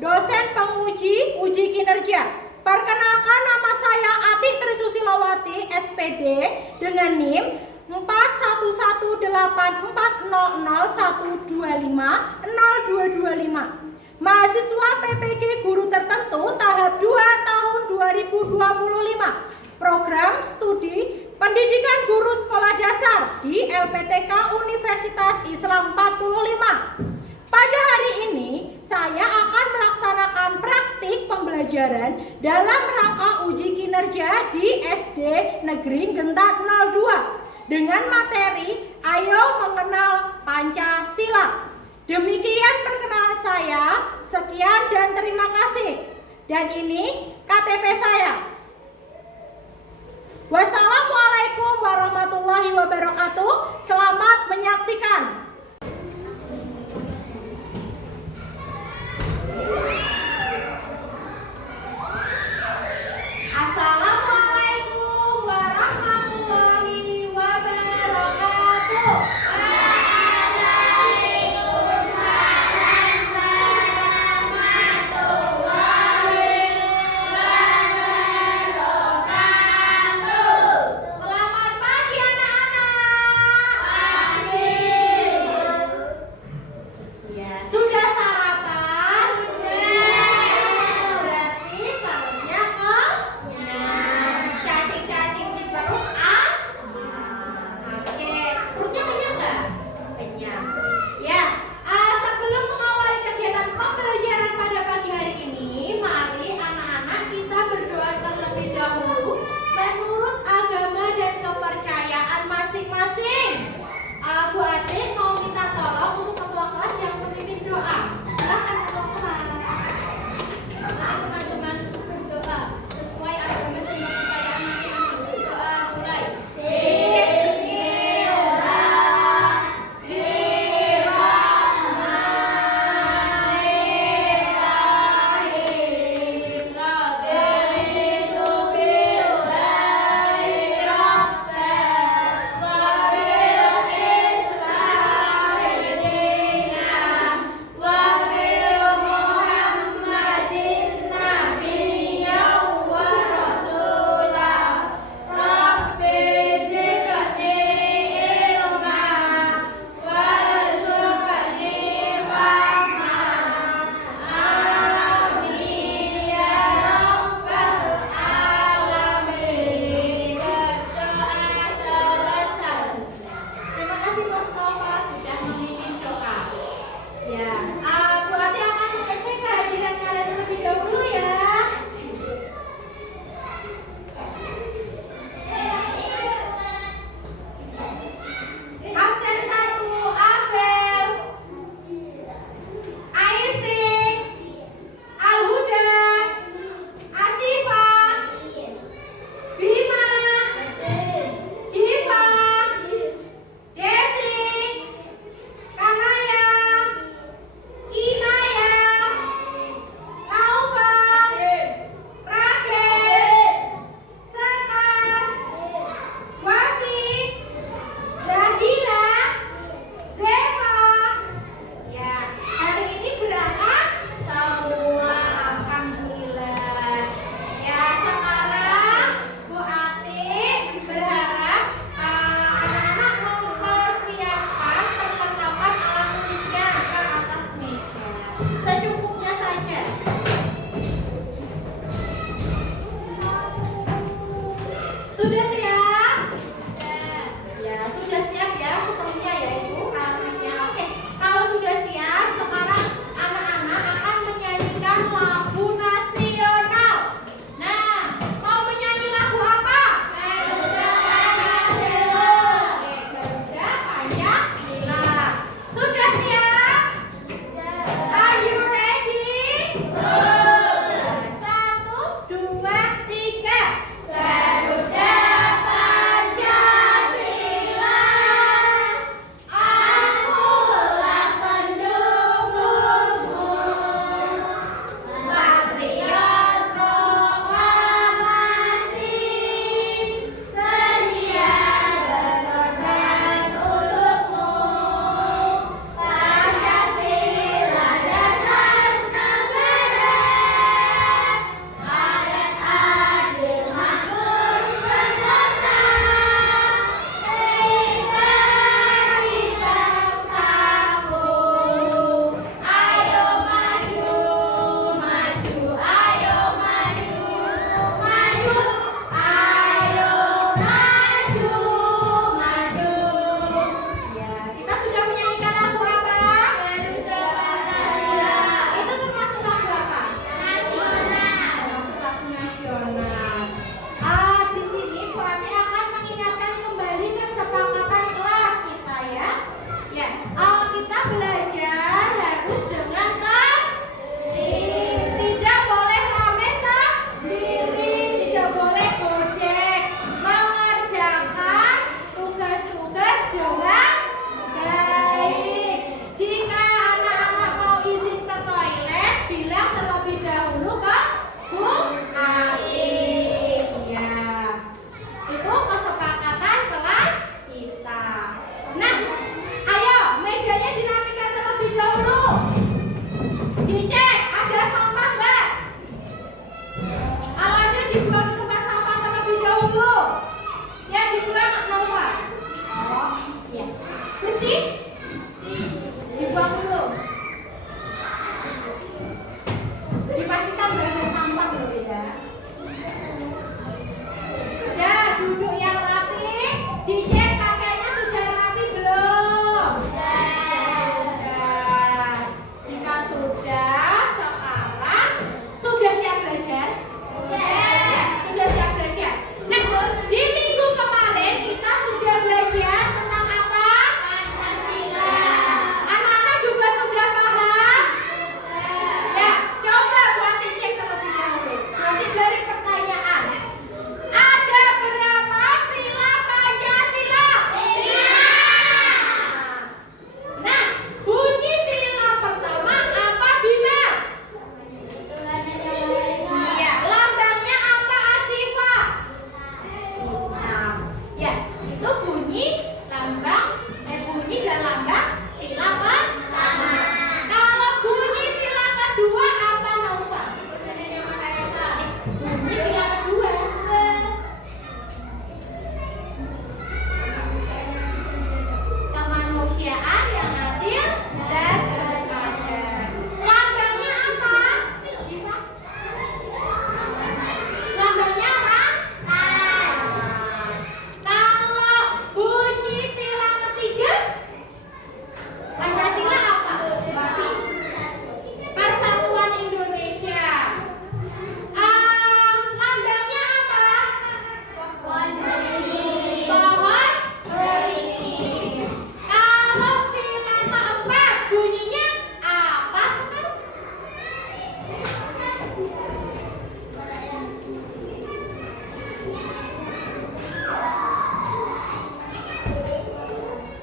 dosen penguji uji kinerja. Perkenalkan, nama saya Ati Trisusilawati, SPD, dengan NIM 41840012500225. Mahasiswa PPG Guru Tertentu tahap 2 tahun 2025. Program studi Pendidikan Guru Sekolah Dasar di LPTK Universitas Islam 45. Pada hari ini, saya akan melaksanakan praktik pembelajaran dalam rangka uji kinerja di SD Negeri Gentan 02 dengan materi Ayo Mengenal Pancasila. Demikian perkenalan saya. Sekian dan terima kasih. Dan ini KTP saya. Wassalamualaikum warahmatullahi wabarakatuh. Selamat menyaksikan. Assalamualaikum warahmatullahi wabarakatuh. Waalaikumsalam warahmatullahi wabarakatuh. Selamat pagi anak-anak.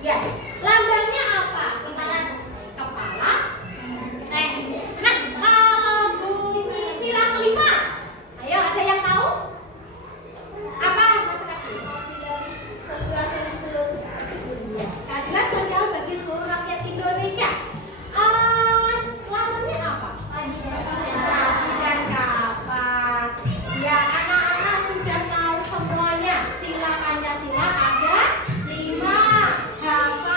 Ya, lambangnya apa? Kepala. Kepala. Nah, kalau bunyi sila kelima, ayo ada yang tahu? Apa Mas Raki? Sesuatu yang seluruh. Keadilan sosial bagi seluruh rakyat Indonesia. Lambangnya apa? Kaki dan kapas. Ya, anak-anak sudah tahu semuanya. Sila Pancasila ada 5. Hafal.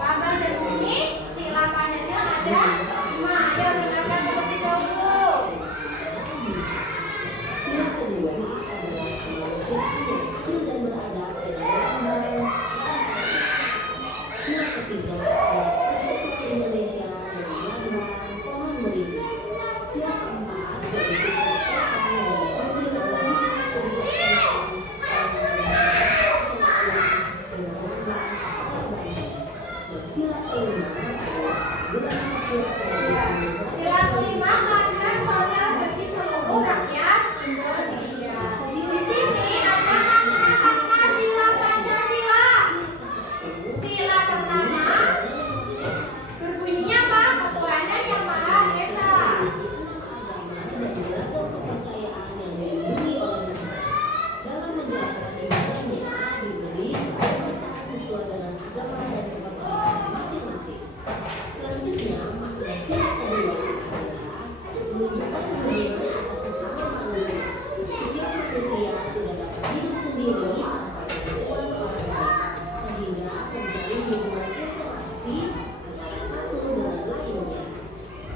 Lambang dan bunyi sila Pancasila ada 5. Ayo dengarkan terlebih dahulu. Sila kedua adalah kemanusiaan yang adil dan beradab dengan orang. Sila ketiga adalah konstitusi Indonesia dengan lambang pohon beribu. Sila keempat yaitu kepercayaan yang diambil oleh kebijaksanaan dengan lambang kepala banteng. Dan sila kelima adalah keadilan sosial bagi seluruh Sila kelima keadilan sosial bagi seluruh rakyat Indonesia. Di sini ada makna sila Pancasila. Sila pertama berbunyinya apa? Ketuhanan yang Maha Esa. agama dan beragam kepercayaan yang dilindungi oleh negara. Dalam menjalankan ibadahnya diberi kebebasan sesuai dengan agama dan kepercayaan masing-masing. Selanjutnya, makna sila kedua adalah menunjukkan kemuliaan atas sesama manusia. Setiap manusia tidak dapat hidup sendiri tanpa bantuan orang lain, sehingga terjalin hubungan interaksi antara satu dengan lainnya.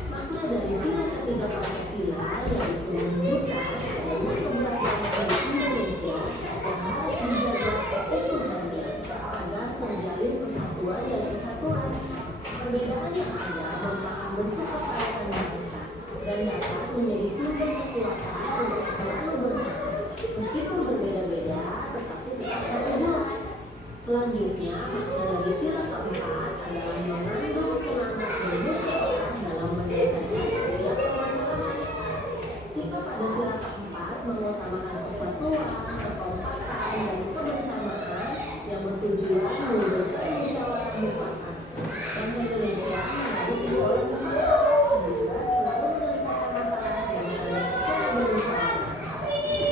Makna dari sila ketiga Pancasila yaitu menunjukkan adanya keberagaman di Indonesia yang harus dijaga keutuhannya agar terjalin persatuan dan kesatuan. Perbedaan yang ada merupakan bentuk kekaratan bangsa dan dapat menjadi sumber kekuatan untuk selalu bersatu. Meskipun berbeda-beda, tetapi tetap satu jua. Selanjutnya, makna dari sila keempat adalah mengandung semangat bermusyawarah dalam menyelesaikan setiap permasalahan. Sikap pada sila keempat mengutamakan persatuan, kekompakan, dan kebersamaan yang bertujuan mewujudkan musyawarah mufakat. Bangsa Indonesia menghadapi soal mufakat sehingga selalu menyelesaikan masalah dengan cara bermusyawarah.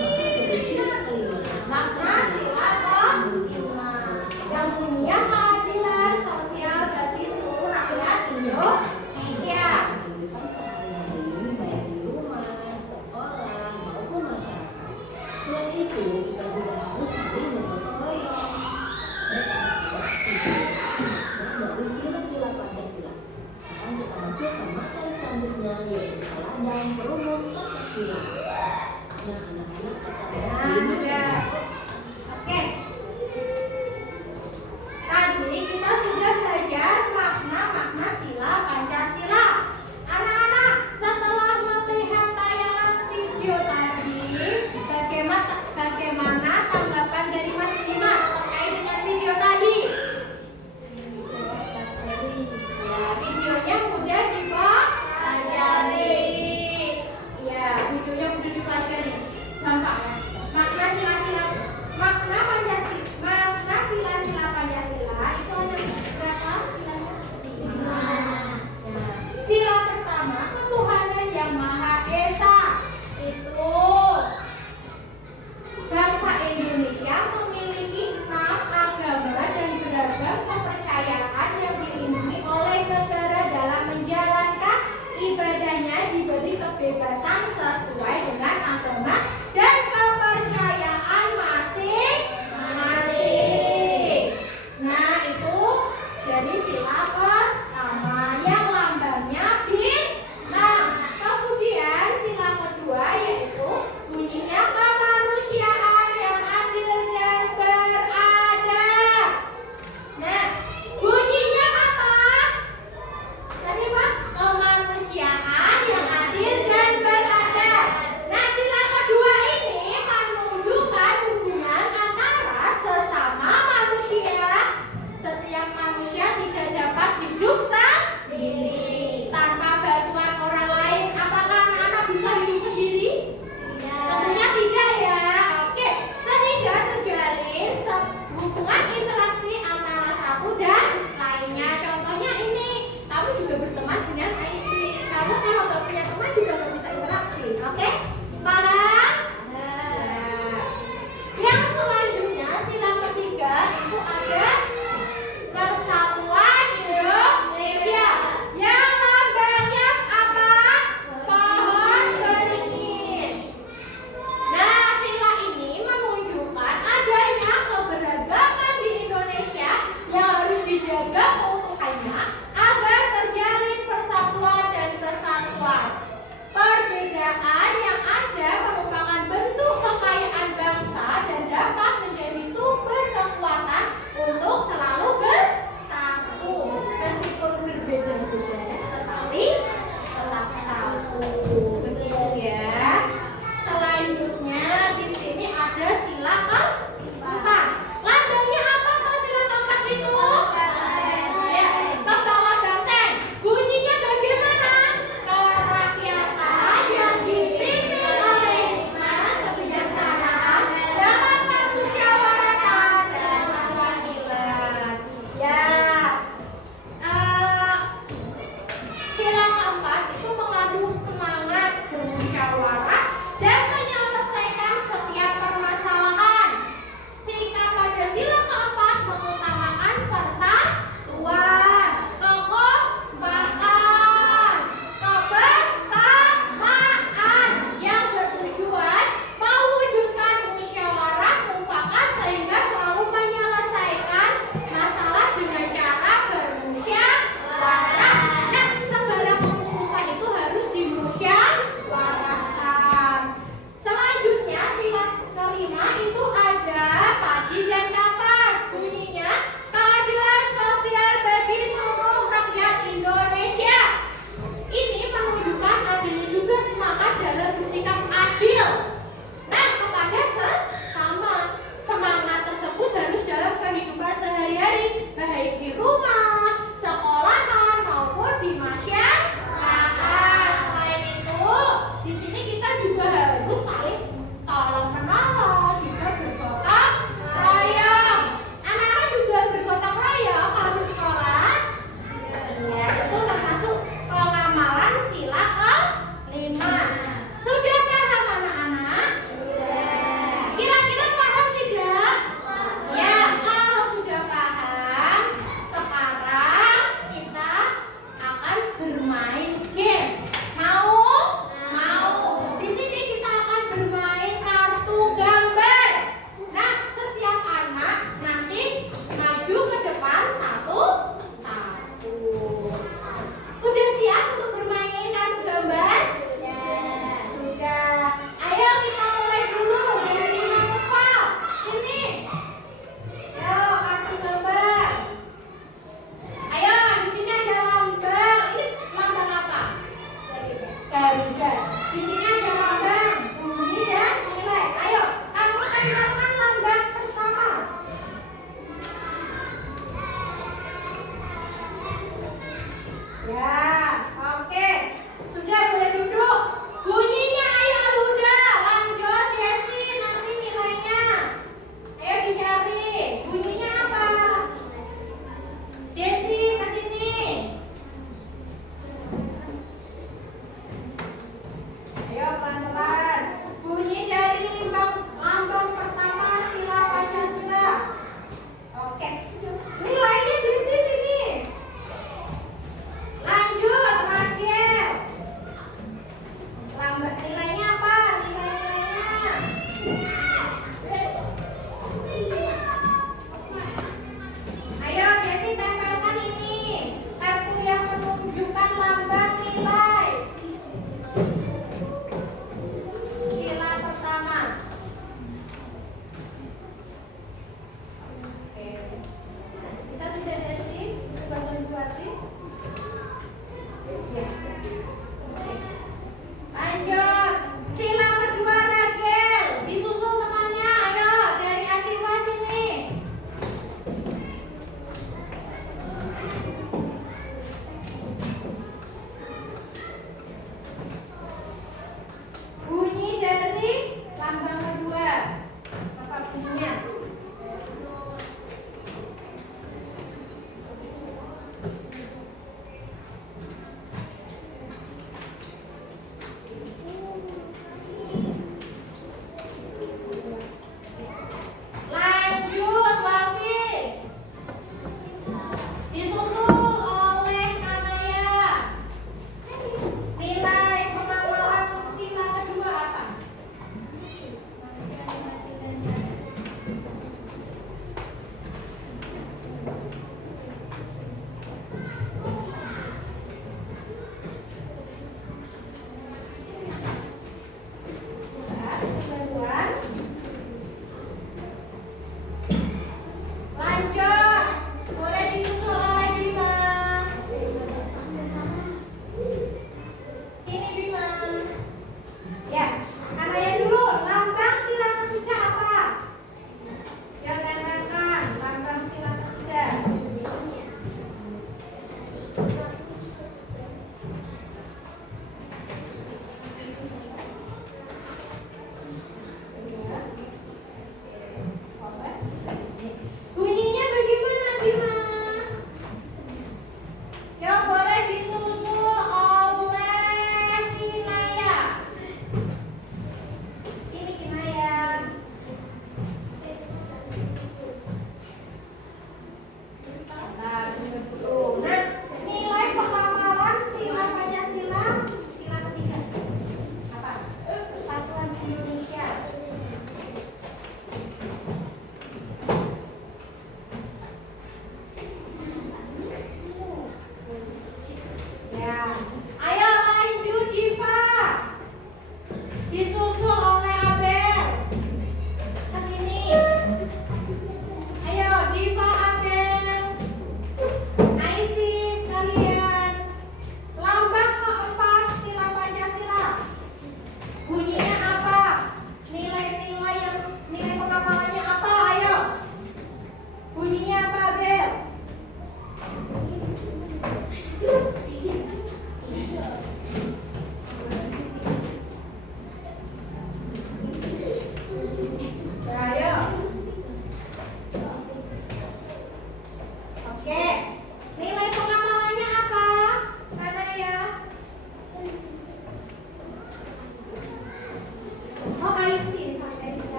Makna dari sila kelima Makna sila kelima yang punya keadilan sosial bagi seluruh rakyat Indonesia. kehidupan sehari-hari baik di rumah, sekolah, maupun masyarakat. Selain itu, kita juga harus saling bergotong royong. Makna dari sila-sila Pancasila. Sekarang kita masuk ke materi selanjutnya yaitu teladan perumus Pancasila. Nah, anak-anak kita bahas Nah, dulu. sudah. Oke. Tadi kita sudah belajar makna-makna sila Pancasila. Anak-anak, setelah melihat tayangan video tadi, bagaimana tanggapan dari Mas Bima terkait dengan video tadi? Ya, videonya mudah dipelajari. Ya, videonya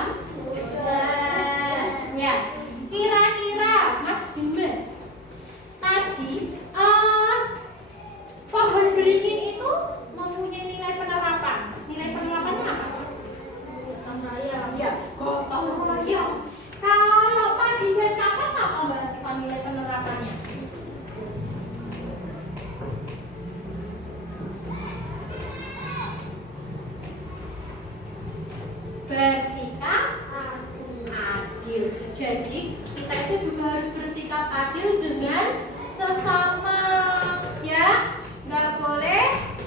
paham? Sudah. Ya. Kira-kira Mas Bima tadi pohon beringin itu mempunyai nilai penerapan. Nilai penerapannya apa? Gotong royong. Ya, gotong royong. Kalau padi dan kapas apa Mbak Siva nilai penerapannya? Bersikap adil. Jadi kita itu juga harus bersikap adil dengan sesama, ya. Nggak boleh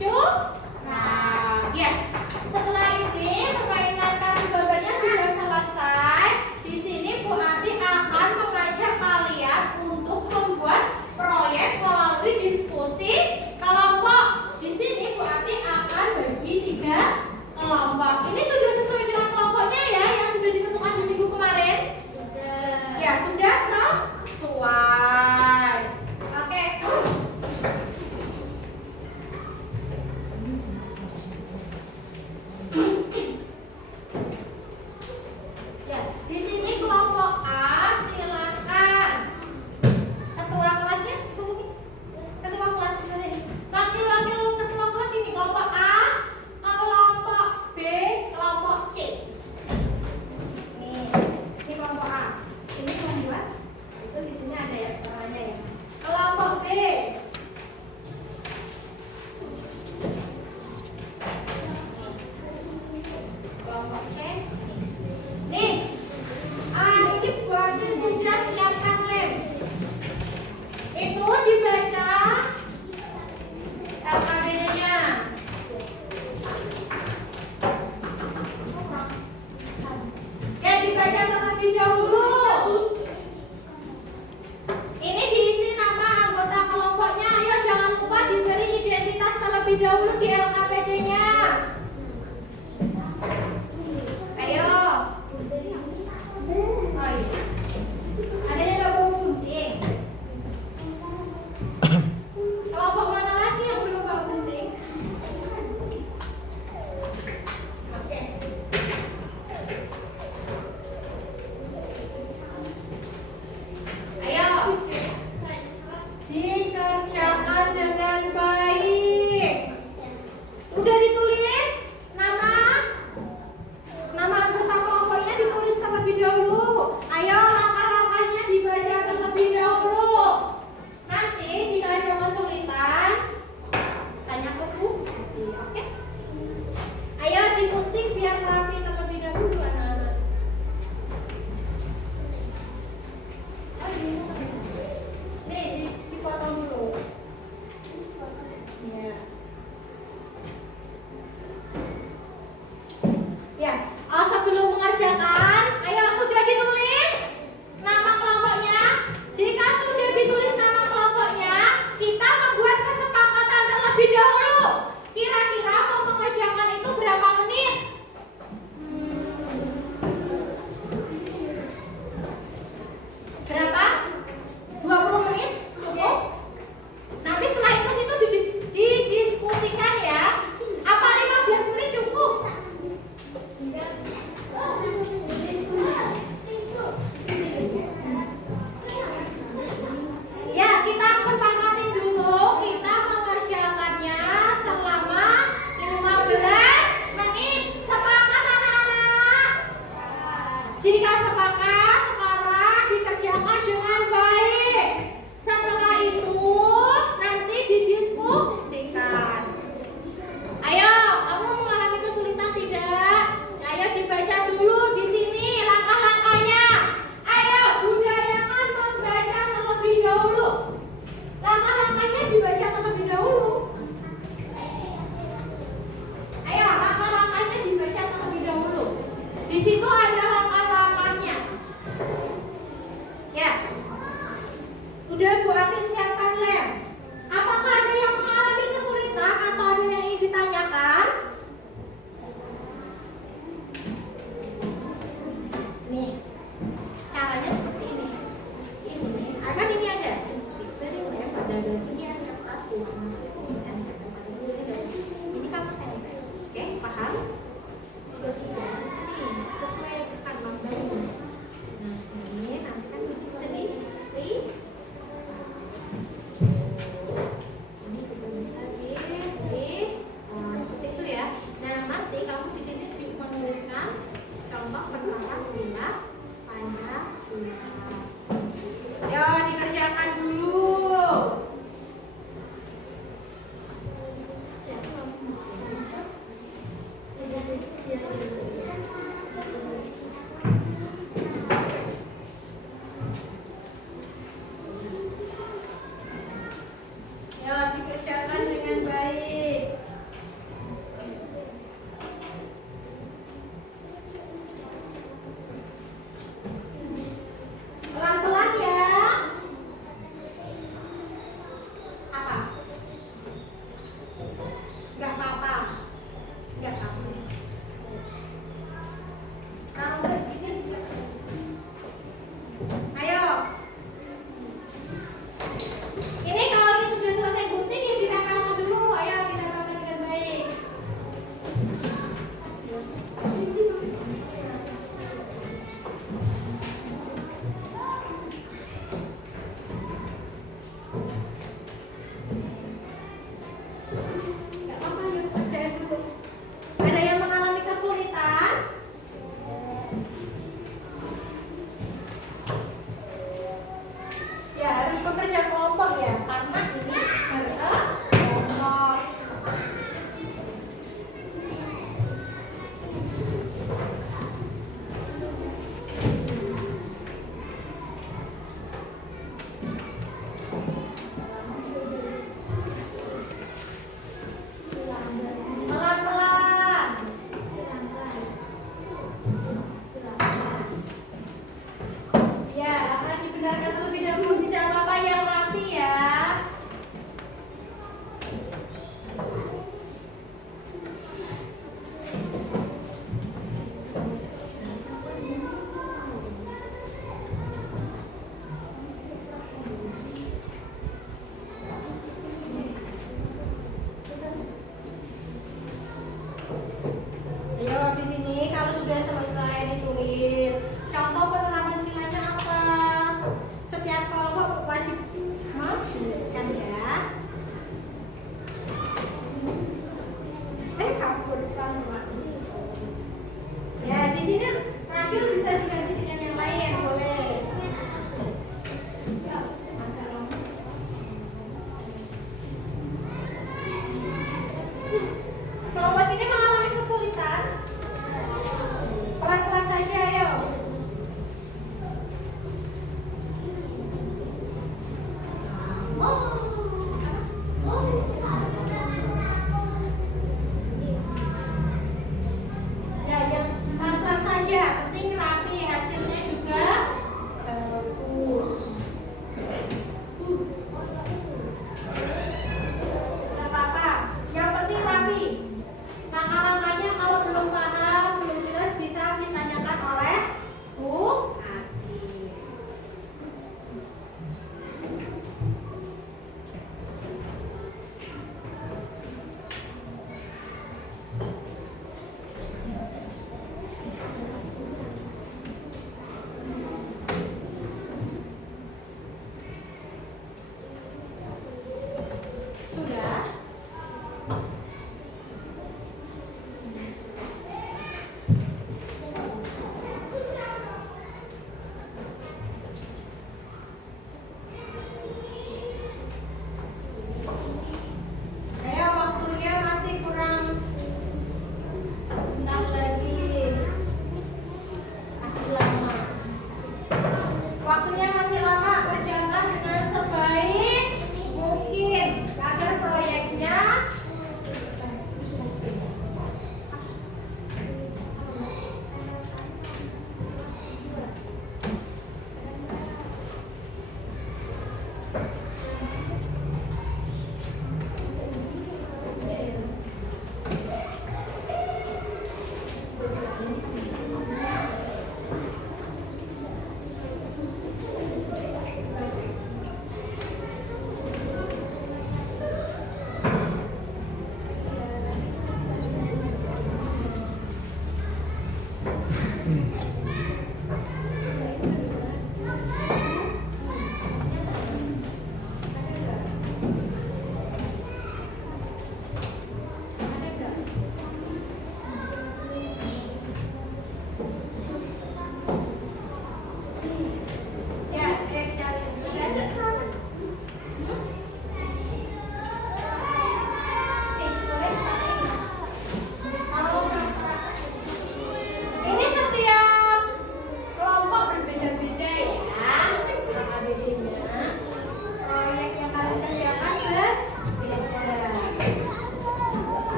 curang. Ya. Setelah ini permainan kartu gambarnya sudah selesai. Di sini Bu Ati akan mengajak kalian untuk membuat proyek melalui diskusi kelompok. Di sini Bu Ati akan bagi 3 kelompok. Ini sudah sesuai dengan kelompoknya ya, yang sudah ditentukan di minggu kemarin. Sudah. Ya, sudah sesuai. Oke. Ya, di sini kelompok A silakan. Ketua kelasnya sini. Ketua kelas sini. Wakil-wakil ketua kelas ini kelompok A, kelompok B, kelompok C. Ini kelompok A. Ini membuat itu di sini ada ya orangnya ya. Kelompok B. Kelompok C. Nih. Ini buatnya sudah siapkan lem. Itu dibaca LKD-nya. Ya, dibaca terlebih dahulu. Ini diisi nama anggota kelompoknya. Ayo jangan lupa diberi identitas terlebih dahulu di LKPD-nya. Ayo. Oh iya. Ada yang nggak bawa gunting? Kelompok mana lagi yang belum bawa gunting? Oke. Ayo. Dikerjakan dengan baik. Udah ditulis nama anggota kelompoknya, ditulis terlebih dahulu. Ayo langkah-langkahnya dibaca terlebih dahulu. Nanti jika ada kesulitan tanya ke Bu. Oke? Ayo digunting biar rapi terlebih dahulu anak-anak. Oh, ini nih dipotong dulu. Ya. Ya, sebelum mengerjakan, ayo sudah ditulis nama kelompoknya. Jika sudah ditulis nama kelompoknya, kita membuat kesepakatan terlebih dahulu. Kira-kira mau mengerjakan itu berapa menit? Berapa? 20 menit? Cukup? Nanti setelah itu didiskusikan ya. Apa 15 menit cukup? Ya, kita sepakatin dulu. Kita mengerjakannya selama 15 menit. Sepakat anak-anak? Jika sepakat, sekarang dikerjakan dengan baik. Setelah itu nanti didiskusikan. Ayo, kamu mengalami kesulitan tidak? Ayo dibaca dulu di sini langkah-langkahnya. Ayo, budayakan membaca terlebih dahulu. Langkah-langkahnya dibaca terlebih dahulu. Ayo, langkah-langkahnya dibaca terlebih dahulu. Di situ ada langkah-langkahnya. Ya. Udah Bu Ati siapkan lem. Apakah ada yang mengalami kesulitan atau ada yang ingin ditanyakan? Nih, caranya seperti ini. Ini, akan ini ada. Dari lem ada ini ada kertas warna. Ini kamu tempel. Oke, paham? Sudah di sini. Sesuai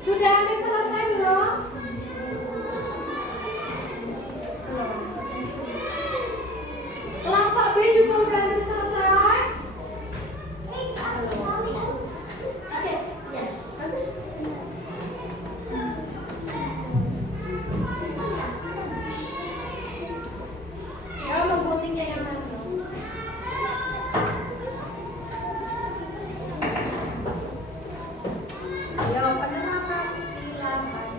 Sudah hampir selesai belum? Kelompok B juga udah hampir selesai. Oke, ya, bagus. Ya, mengguntingnya yang mana? Ayo, penerapan silakan.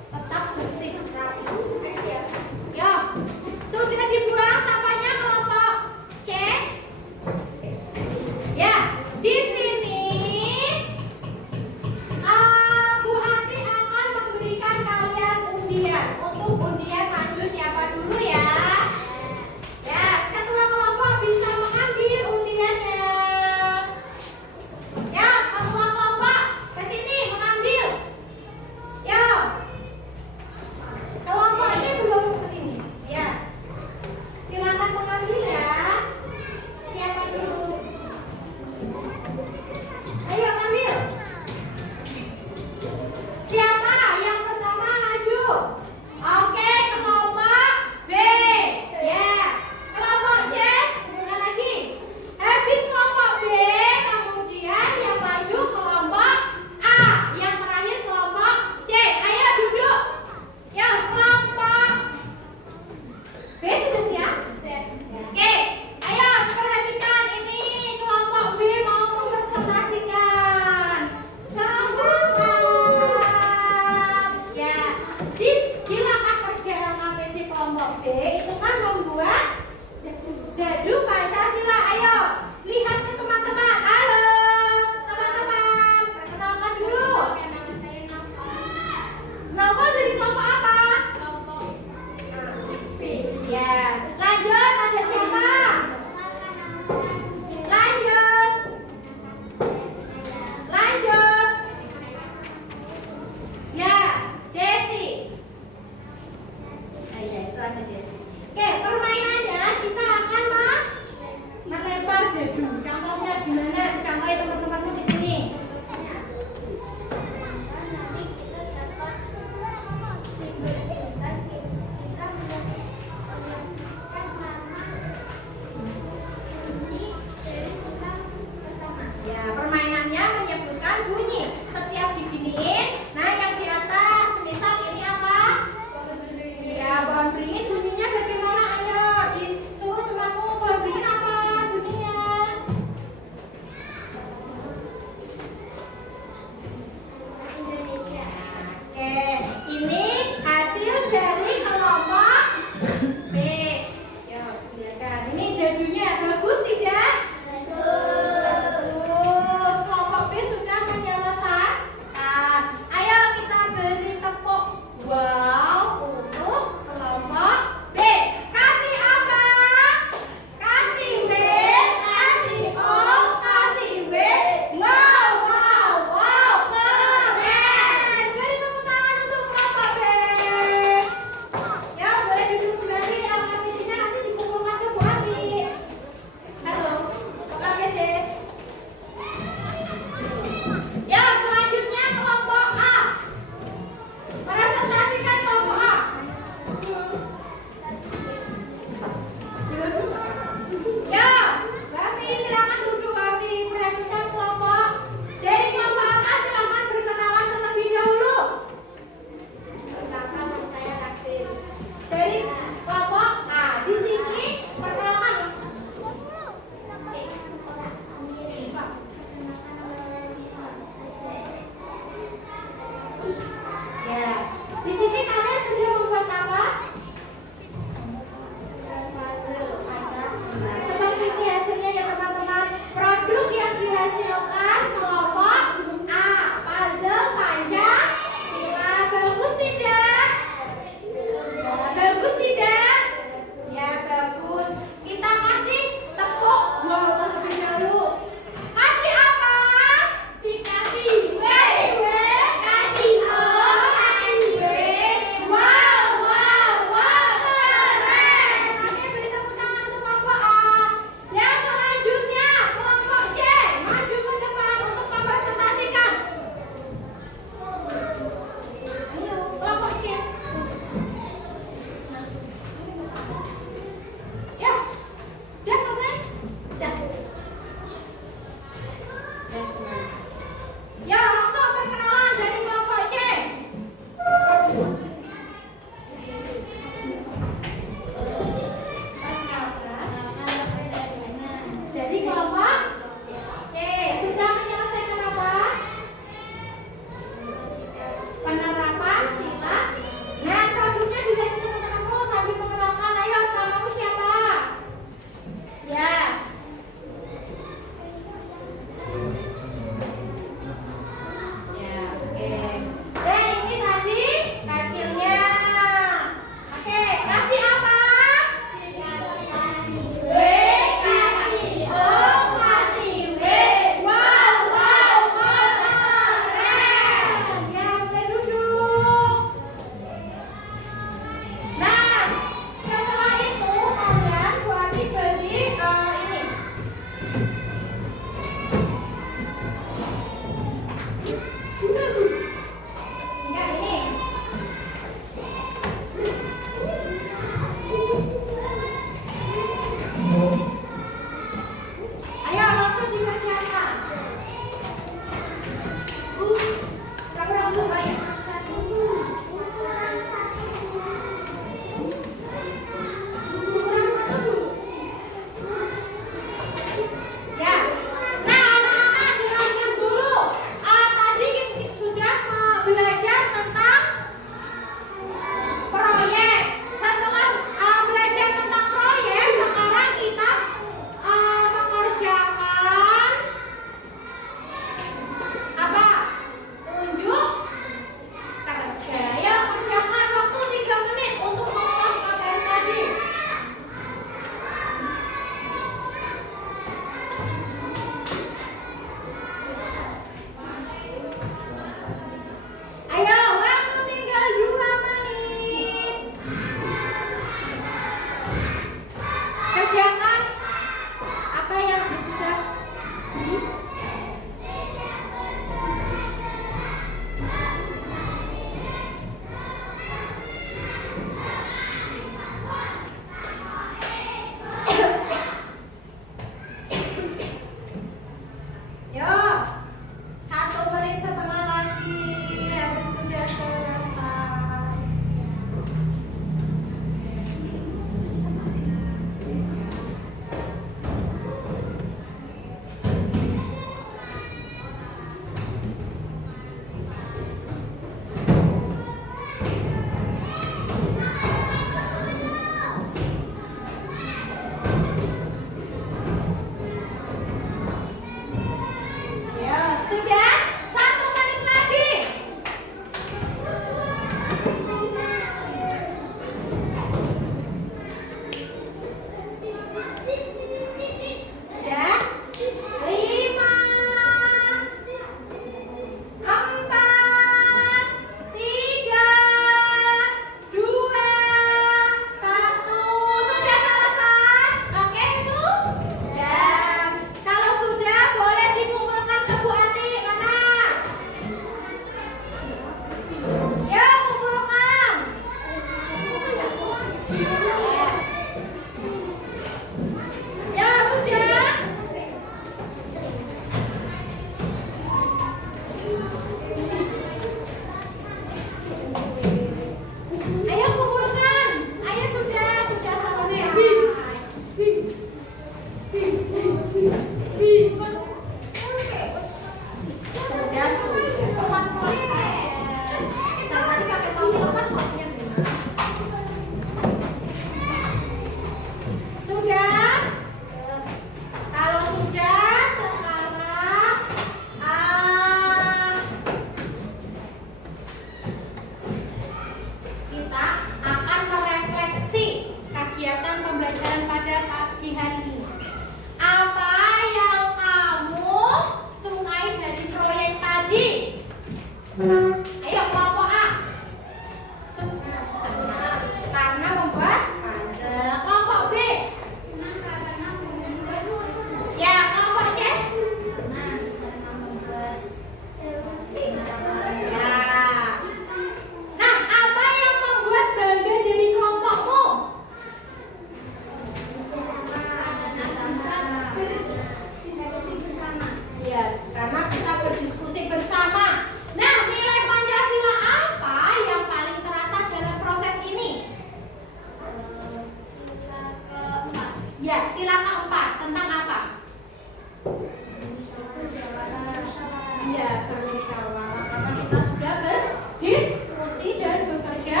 bermusyawarah karena kita sudah berdiskusi dan bekerja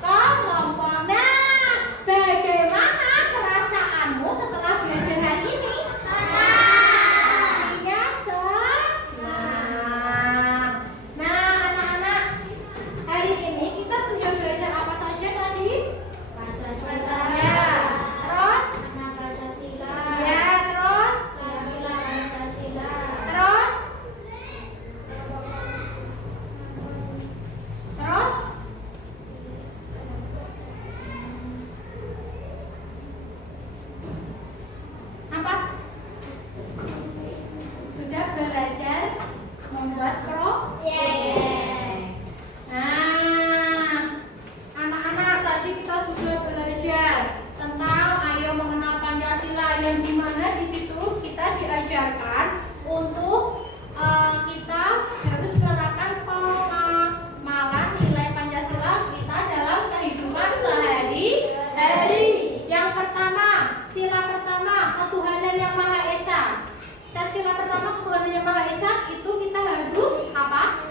kelompok. Nah, bagaimana perasaanmu setelah belajar hari ini? Pastinya senang. Nah, anak-anak, hari ini kita sudah belajar apa saja tadi? Pancasila. Ya. Terus? Anak Pancasila. Ya, terus? Pancasila Pancasila. Terus? Terus? Apa? Sudah belajar membuat proyek. Nah, anak-anak, tadi kita sudah belajar tentang ayo mengenal Pancasila, yang dimana di situ kita diajarkan untuk kita harus menerapkan pengamalan nilai Pancasila kita dalam kehidupan sehari-hari. Yang pertama, sila pertama, ketuhanan yang Maha Esa. Sila pertama, ketuhanan yang Maha Esa, itu kita harus apa?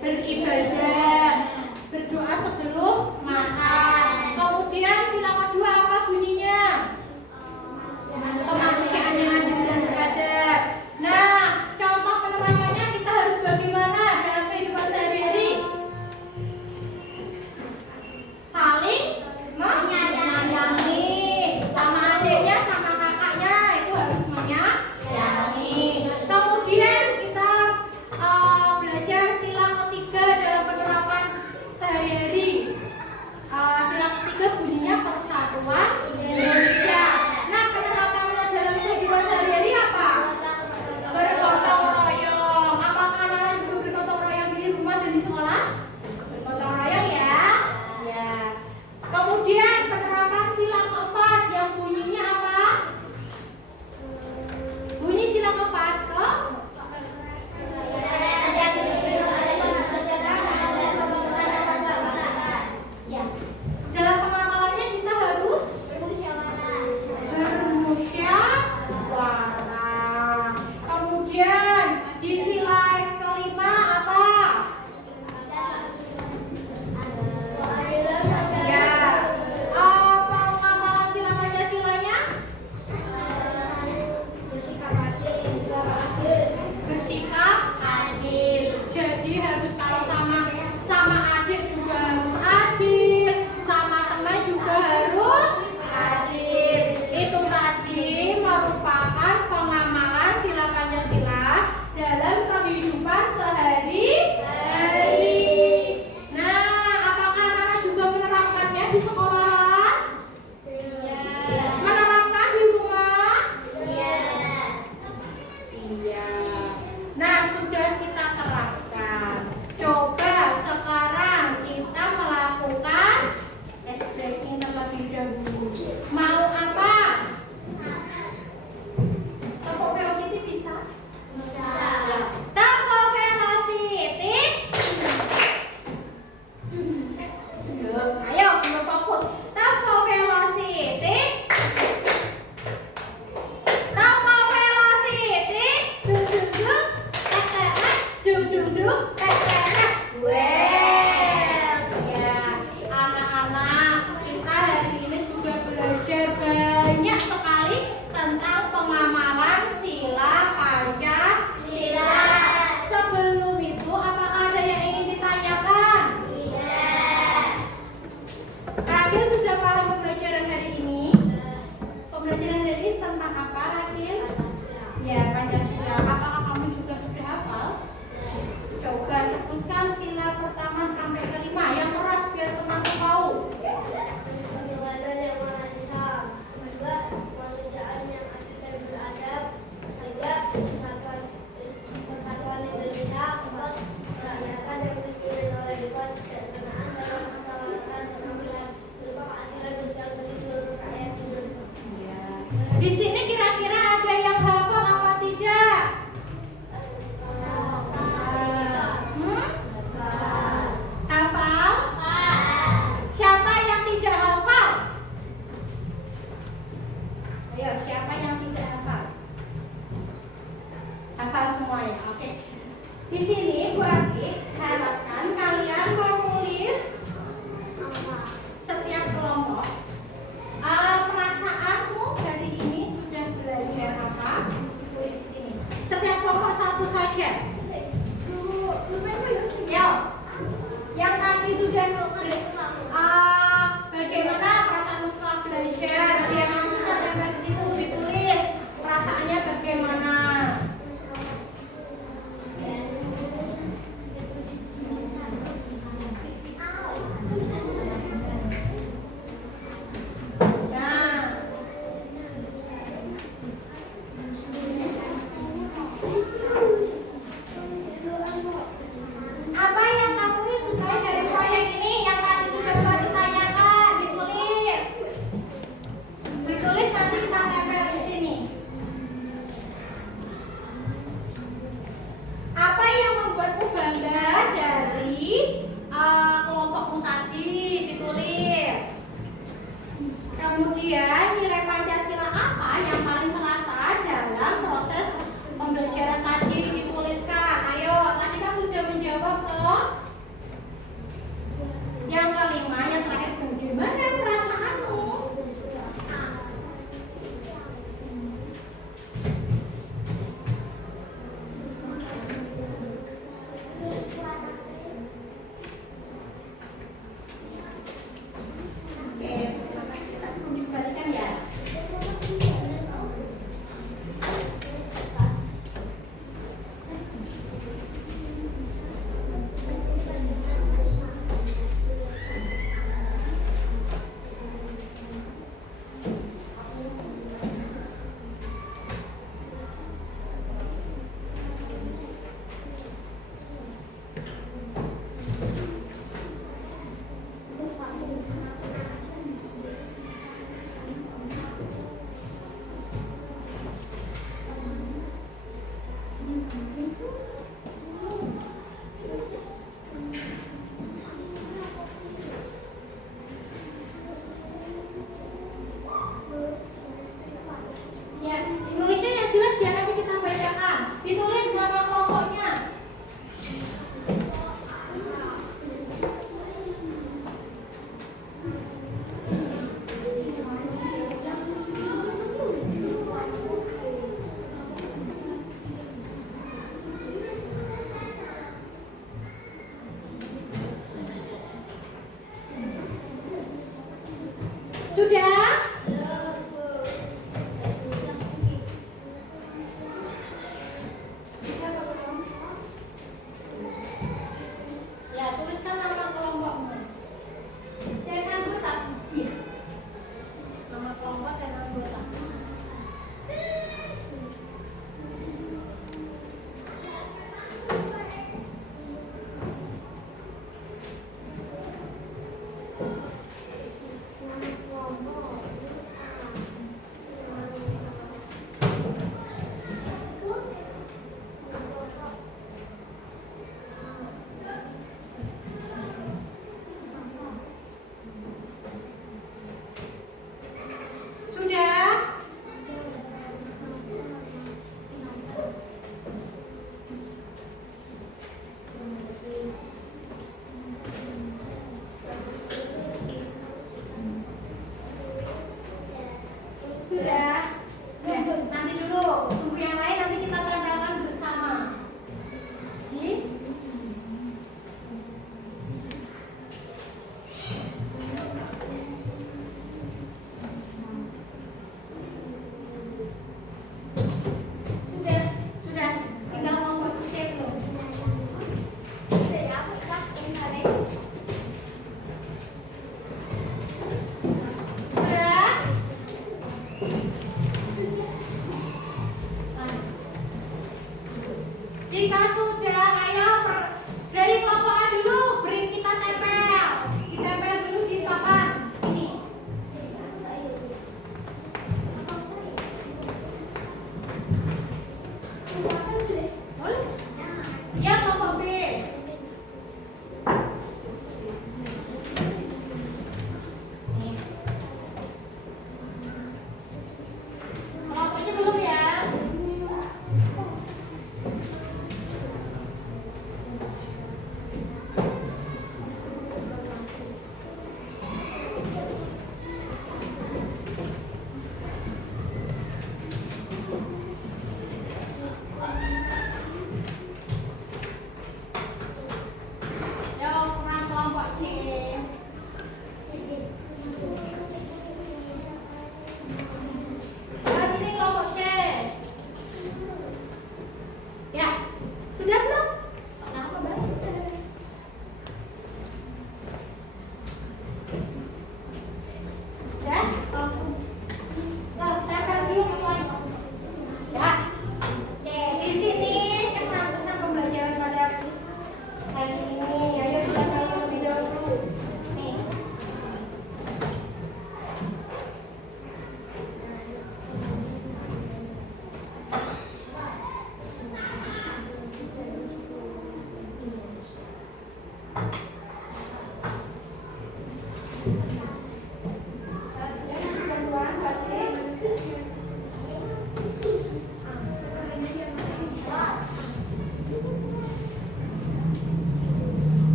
Beribadah, berdoa sebelum makan. Kemudian sila kedua apa bunyinya? Kemanusiaan yang adil dan beradab. Nah, contoh penerapannya kita harus bagaimana dalam kehidupan sehari-hari? Saling menyayangi, sama adiknya, sama kakaknya itu harus menyayangi. Kemudian kita belajar sila ketiga dalam penerapan sehari-hari. Sila ketiga bunyinya persatuan Indonesia. Nah, penerapannya dalam kehidupan sehari-hari apa? Bergotong royong. Apakah anak-anak juga bergotong royong di rumah dan di sekolah? Bergotong royong ya. Ya. Kemudian penerapan sila keempat yang bunyinya apa? Bunyi sila keempat ke? Ya. Dalam pengamalannya kita harus bermusyawarah. Kemudian di sila kelima apa? Ya. Pengamalan sila Pancasilanya? Bersikap adil. Jadi harus kalau sama adik juga harus adil, sama teman juga harus adil. Itu tadi merupakan pengamalan sila Pancasila dalam kehidupan sehari-hari. Nah, apakah anak-anak juga menerapkannya di sekolah? Menerapkan di rumah? Iya. Nah, sudah kita terapkan. Coba sekarang kita melakukan ice breaking terlebih dahulu. Mau apa? Tepuk velocity bisa? Tepuk velocity. Ayo, berfokus. Tepuk velocity. Tepuk velocity. Dung dung dung, tek tek tek. Well, ya, anak-anak, kita hari ini sudah belajar banyak sekali tentang pengamalan sila Pancasila. Sebelum itu, apakah ada yang ingin ditanyakan? Ragil sudah paham pembelajaran hari ini? Pembelajaran hari ini tentang apa, Ragil? Ya, Pancasila. Apakah kamu juga sudah hafal? Coba sebutkan sila pertama.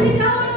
terlebih dahulu